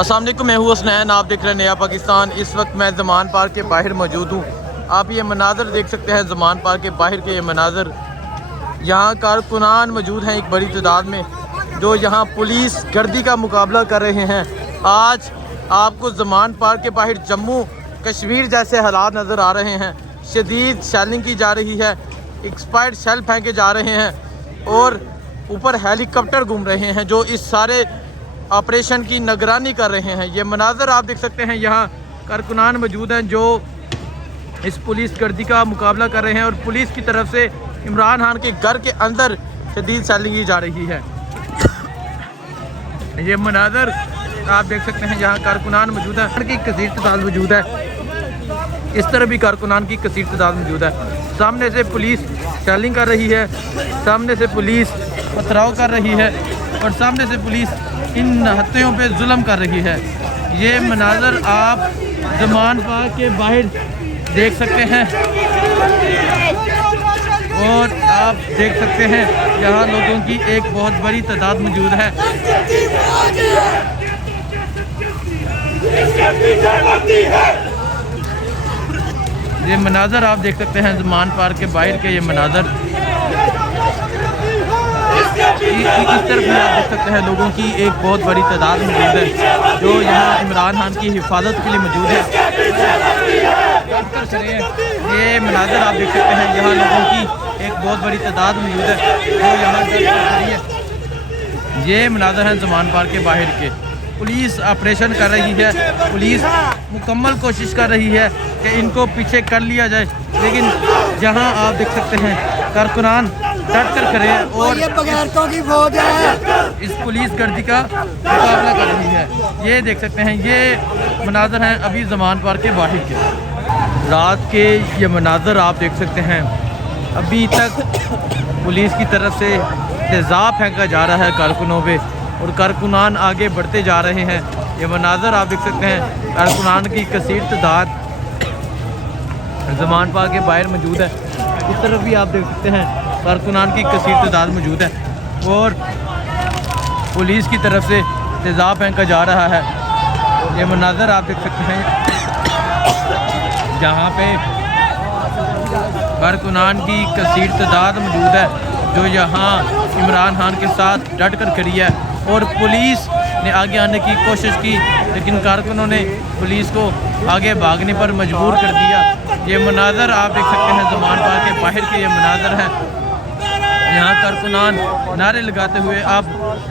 अस्सलाम वालेकुम, मैं हूँ हसनैन, आप देख रहे हैं नया पाकिस्तान। इस वक्त मैं ज़मान पार्क के बाहर मौजूद हूँ। आप ये मनाज़र देख सकते हैं, ज़मान पार्क के बाहर के ये मनाज़र। यहाँ कारकुनान मौजूद हैं एक बड़ी तादाद में, जो यहाँ पुलिस गर्दी का मुकाबला कर रहे हैं। आज आपको ज़मान पार्क के बाहर जम्मू कश्मीर जैसे हालात नज़र आ रहे हैं। शदीद शेलिंग की जा रही है, एक्सपायर्ड शेल फेंके जा रहे हैं और ऊपर हेलीकॉप्टर घूम रहे हैं जो इस सारे ऑपरेशन की निगरानी कर रहे हैं। ये मनाज़र आप देख सकते हैं, यहाँ कारकुनान मौजूद हैं जो इस पुलिस गर्दी का मुकाबला कर रहे हैं और पुलिस की तरफ से इमरान खान के घर के अंदर शदीद सेलिंग की जा रही है। ये मनाज़र आप देख सकते हैं, यहाँ कारकुनान मौजूद है की कसीर तादाद मौजूद है। इस तरह भी कारकुनान की कसीर तादाद मौजूद है। सामने से पुलिस सेलिंग कर रही है, सामने से पुलिस पथराव कर रही है और सामने से पुलिस इन हत्याओं पे जुल्म कर रही है। ये मनाज़र आप ज़मान पार्क के बाहर देख सकते हैं और आप देख सकते हैं यहाँ लोगों की एक बहुत बड़ी तादाद मौजूद है। ये मनाज़र आप देख सकते हैं ज़मान पार्क के बाहर के ये मनाज़र। इस तरफ भी आप देख सकते हैं लोगों की एक बहुत बड़ी तादाद मौजूद है जो यहाँ इमरान खान की हिफाजत के लिए मौजूद है। ये मनाज़र आप देख सकते हैं, यहाँ लोगों की एक बहुत बड़ी तादाद मौजूद है जो यहाँ खड़ी है। ये मनाज़र हैं ज़मान पार्क के बाहर के। पुलिस ऑपरेशन कर रही है, पुलिस मुकम्मल कोशिश कर रही है कि इनको पीछे कर लिया जाए, लेकिन यहाँ आप देख सकते हैं कारकुनान डट कर खड़े हैं और ये बगैरतों की फौज है, इस पुलिस गर्दी का मुकाबला कर रही है। ये देख सकते हैं, ये मनाज़र हैं अभी ज़मान पार्क के बाहर के रात के। ये मनाज़र आप देख सकते हैं, अभी तक पुलिस की तरफ से तेज़ाब फेंका जा रहा है कारकुनों पे और कारकुनान आगे बढ़ते जा रहे हैं। ये मनाज़र आप देख सकते हैं, कारकुनान की कसीर तादाद ज़मान पार्क के बाहर मौजूद है। इस तरफ भी आप देख सकते हैं कारकुनान की कसीर तादाद मौजूद है और पुलिस की तरफ से तेज़ाब फेंका जा रहा है। ये मनाज़र आप देख सकते हैं, जहाँ पे कारकुनान की कसीर तादाद मौजूद है जो यहाँ इमरान खान के साथ डट कर खड़ी है और पुलिस ने आगे आने की कोशिश की, लेकिन कारकुनों ने पुलिस को आगे भागने पर मजबूर कर दिया। ये मनाज़र आप देख सकते हैं ज़मान पार्क के बाहर के ये मनाज़र हैं। यहाँ कारकुनान नारे लगाते हुए अब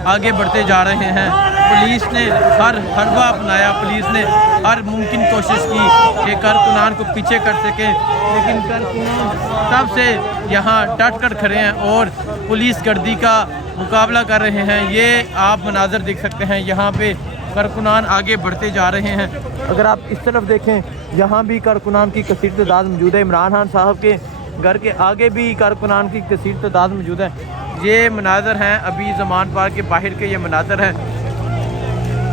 आगे बढ़ते जा रहे हैं। पुलिस ने हर हरबा अपनाया, पुलिस ने हर मुमकिन कोशिश की कि कारकुनान को पीछे कर सके, लेकिन कारकुनान तब से यहाँ डट कर खड़े हैं और पुलिस गर्दी का मुकाबला कर रहे हैं। ये आप मनाज़र देख सकते हैं, यहाँ पे कारकुनान आगे बढ़ते जा रहे हैं। अगर आप इस तरफ देखें, यहाँ भी कारकुनान की कसीर तादाद मौजूद है। इमरान खान साहब के घर के आगे भी कारकुनान की कसीर तादाद मौजूद है। ये मनाज़र हैं अभी ज़मान पार्क के बाहर के, ये मनाज़र हैं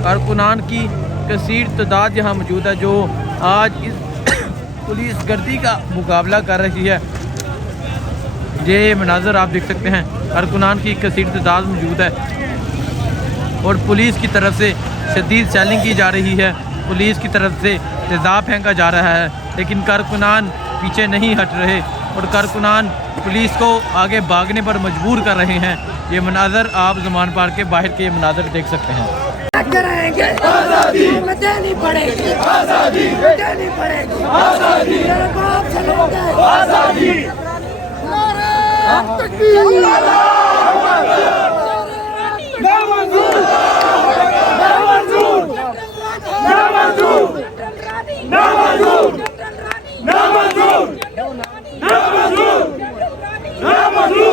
कारकुनान की कसीर तादाद यहाँ मौजूद है जो आज इस पुलिस गर्दी का मुकाबला कर रही है। ये मनाज़र आप देख सकते हैं, कारकुनान की कसीर तादाद मौजूद है और पुलिस की तरफ से शदीद सेलिंग की जा रही है। पुलिस की तरफ से तेज़ाब फेंका जा रहा है, लेकिन कारकुनान पीछे नहीं हट रहे और कारकुनान पुलिस को आगे भागने पर मजबूर कर रहे हैं। ये मनाज़र आप ज़मान पार्क के बाहर के ये मनाज़र देख सकते हैं।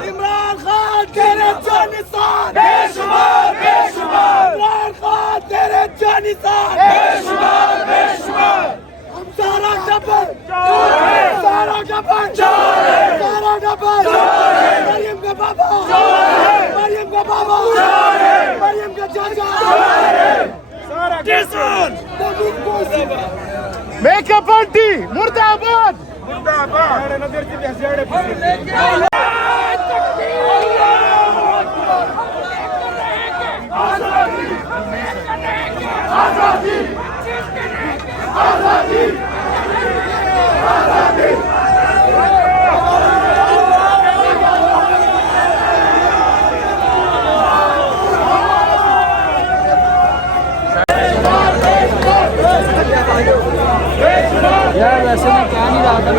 इमरान खान तेरे जानिसार बेशुमार बेशुमार, इमरान खान तेरे जानिसार बेशुमार बेशुमार। हम सारा डबल चोर है, सारा डबल चोर है, सारा डबल चोर है। मरियम का बाबा चोर है, मरियम का बाबा चोर है, मरियम का चाचा चोर है। पाकिस्तान मेकअप आंटी मुर्दाबाद यार वैसे मैं क्या नहीं रहा था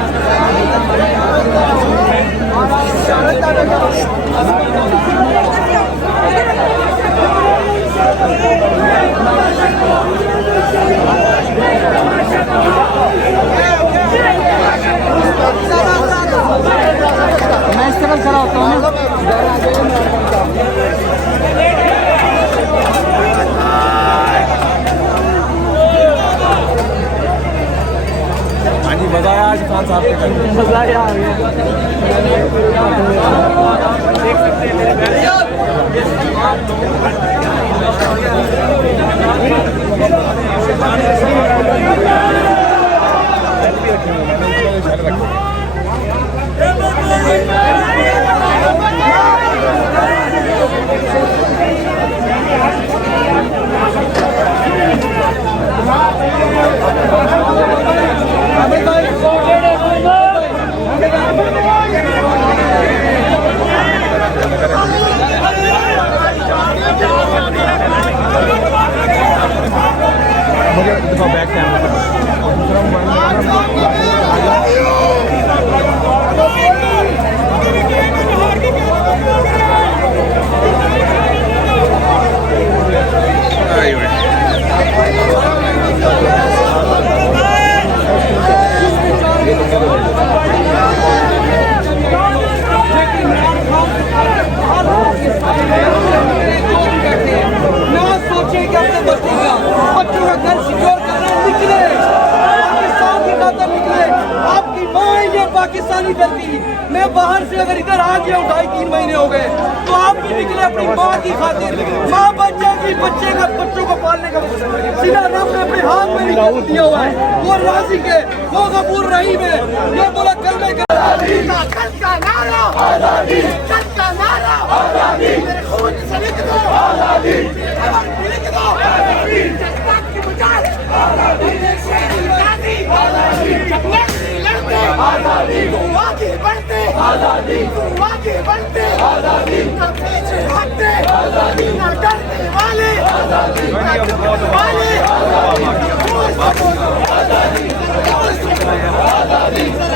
मैं इस तरफ खड़ा होता हूँ मजा आया आज खान साहब के मजा आया देख सकते हैं मेरे बैक पाकिस्तानी गलती। मैं बाहर से अगर इधर आ गया हूँ 2.5-3 महीने हो गए तो आप भी निकले अपनी माँ की खातिर। माँ बच्चों को पालने का सीधा रब ने अपने हाथ में निकाल दिया हुआ है। वो राज़िक है, वो गफूर रहीम है। ये बोला कल का नारा आज़ादी, कल का नारा आज़ादी, मेरे खून से लिख दो आज़ादी, लिख दो आज़ादी, जज्बात की बजाय आज़ादी, आज़ादी, आगे बढ़ते आज़ादी, आगे बढ़ते आज़ादी, ना पीछे हटते आज़ादी, ना डरने वाले आज़ादी, ना डरने वाले आज़ादी, आज़ादी, आज़ादी, आज़ादी